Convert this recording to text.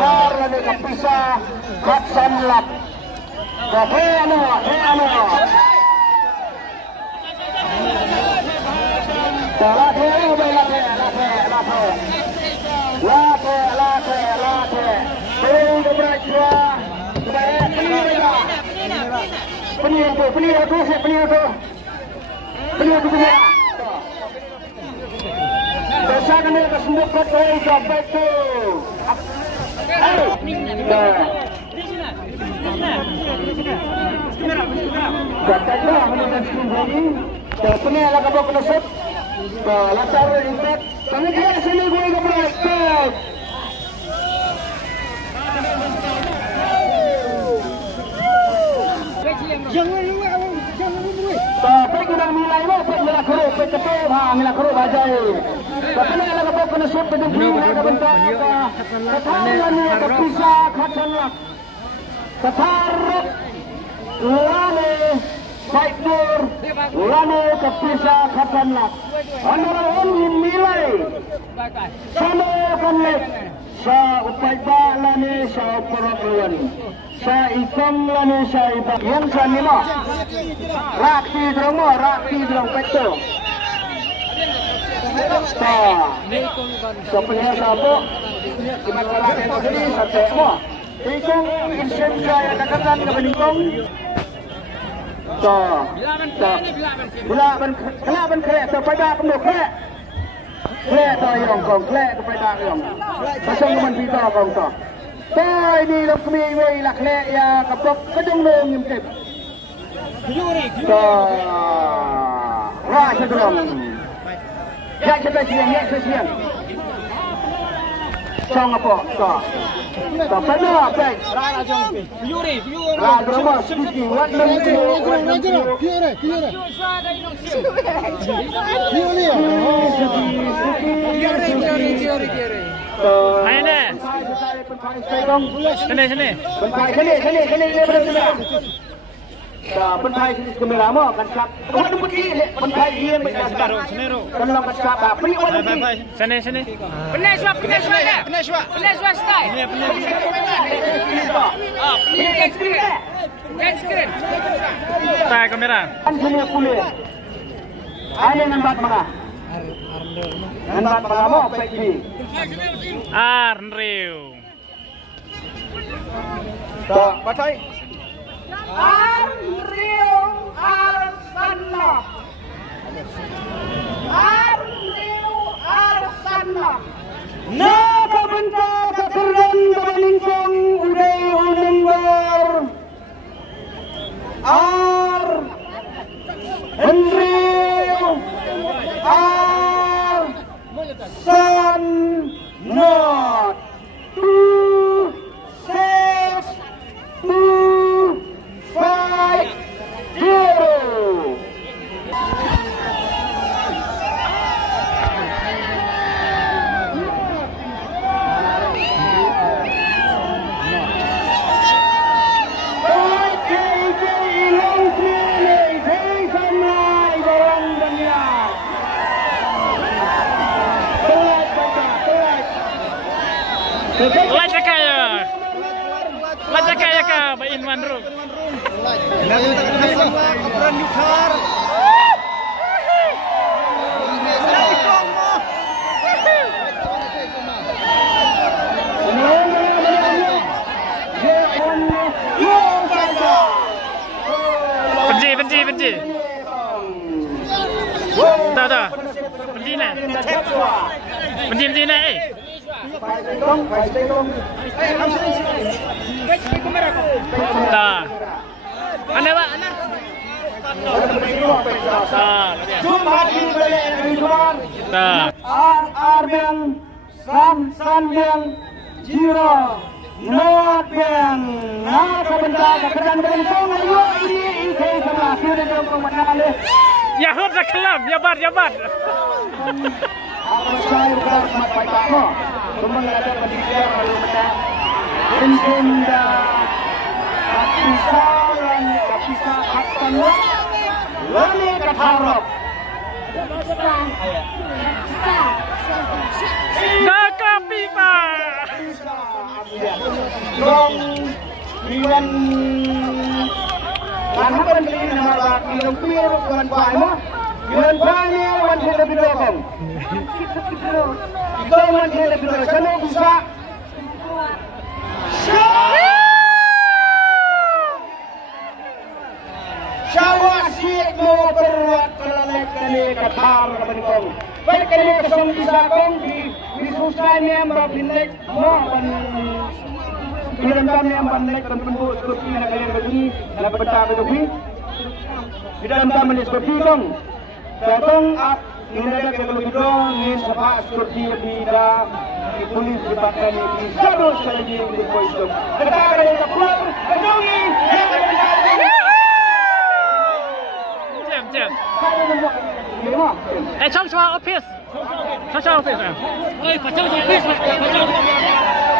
THAR lani kapisa kat sanlat. He anu. Late. Beri keberajua. Penir itu. Bersama dengan semua ketua JOP itu. Katanya mengenai ini, penir lah kapal penusuk. Latar impact. Kami dia sini gue keberajua. Jangan lupa. Tapi kita nilai lo, kita keruk, kita paham, kita keruk bajai. Tapi ni adalah kapal penusuk peduli, kita bentuk. Katakan ni kapisa katalah. Katarak, lane, baikdur, lane kapisa katalah. Antara orang nilai, sama konlek, sa upay ba lane sa uparakuan. Sa ikam lani sa iba yang sani mo rakti drong peto so punya sabo iman malaki mo sini sa temo ikong insen saya nakatan ka beningkong bilaban kre so pada pendok kre to yong kong kre kepada yong pasang man pita kong to Tay ni lok kami lak le ya kapok kadung nong yimtip. Ra sedrong. Ya sesian. Song apa? Ta pada baik. Ra jong. Yuri. Ra drama suki wan nang Piore. Ayane. Sini. Penpai sini kamera mo kan sak. Kan putih le penpai dia macam sekarang. Kan lang kan sak. Pri wan. Sini. Penai suap style. Screen. Tai kamera. Kan sini kulit. Ada nampak mana? Nampak mana mo baik ni. Arnriu. Tak, batai. Arnriu Arsanna. Napa benda kekerjaan kebeningkong udai unenggar. Arnriu Arsanna. 2, 6, 2, 5, 0. Lajak kaya ka bain manru. Lalu tak kena operan THAR. Benci. Tak. Benci nak. Benci nak. Tak. Anda pak, anda. Tak. Arbian, San Jiro, Notbian, sebentar kerjaan beruntung. Ini sama sudah dalam pemenang. Ya harus kelab, jabat. Saya bukan mat baik mo. Kumangalaga pendidikan lalu menang. Insinda kapisa akan lani katharok. Kapisa. Dong Iwan Lahan beli nama laki Lumpir Wan Kuai mah Wan Kuai ni Wan Kuai lebih dokong Ikaw Wan Kuai lebih dokong Sana bisa Wahsiej mau berat kelelek kini THAR kebenikong baik kini kesong disakong disusahkan yang berpintek mau Didalamkan yang bandek dan penduduk seperti yang kalian begini dalam peta begini didalamkan menjadi seperti kong datang ini ada lebih dong ini sepak seperti tidak ditulis dipakai di sabun sekali lagi untuk poin THAR yang keluar kedongi哎，上车 office，上车 office，哎，把这个 office，把这个。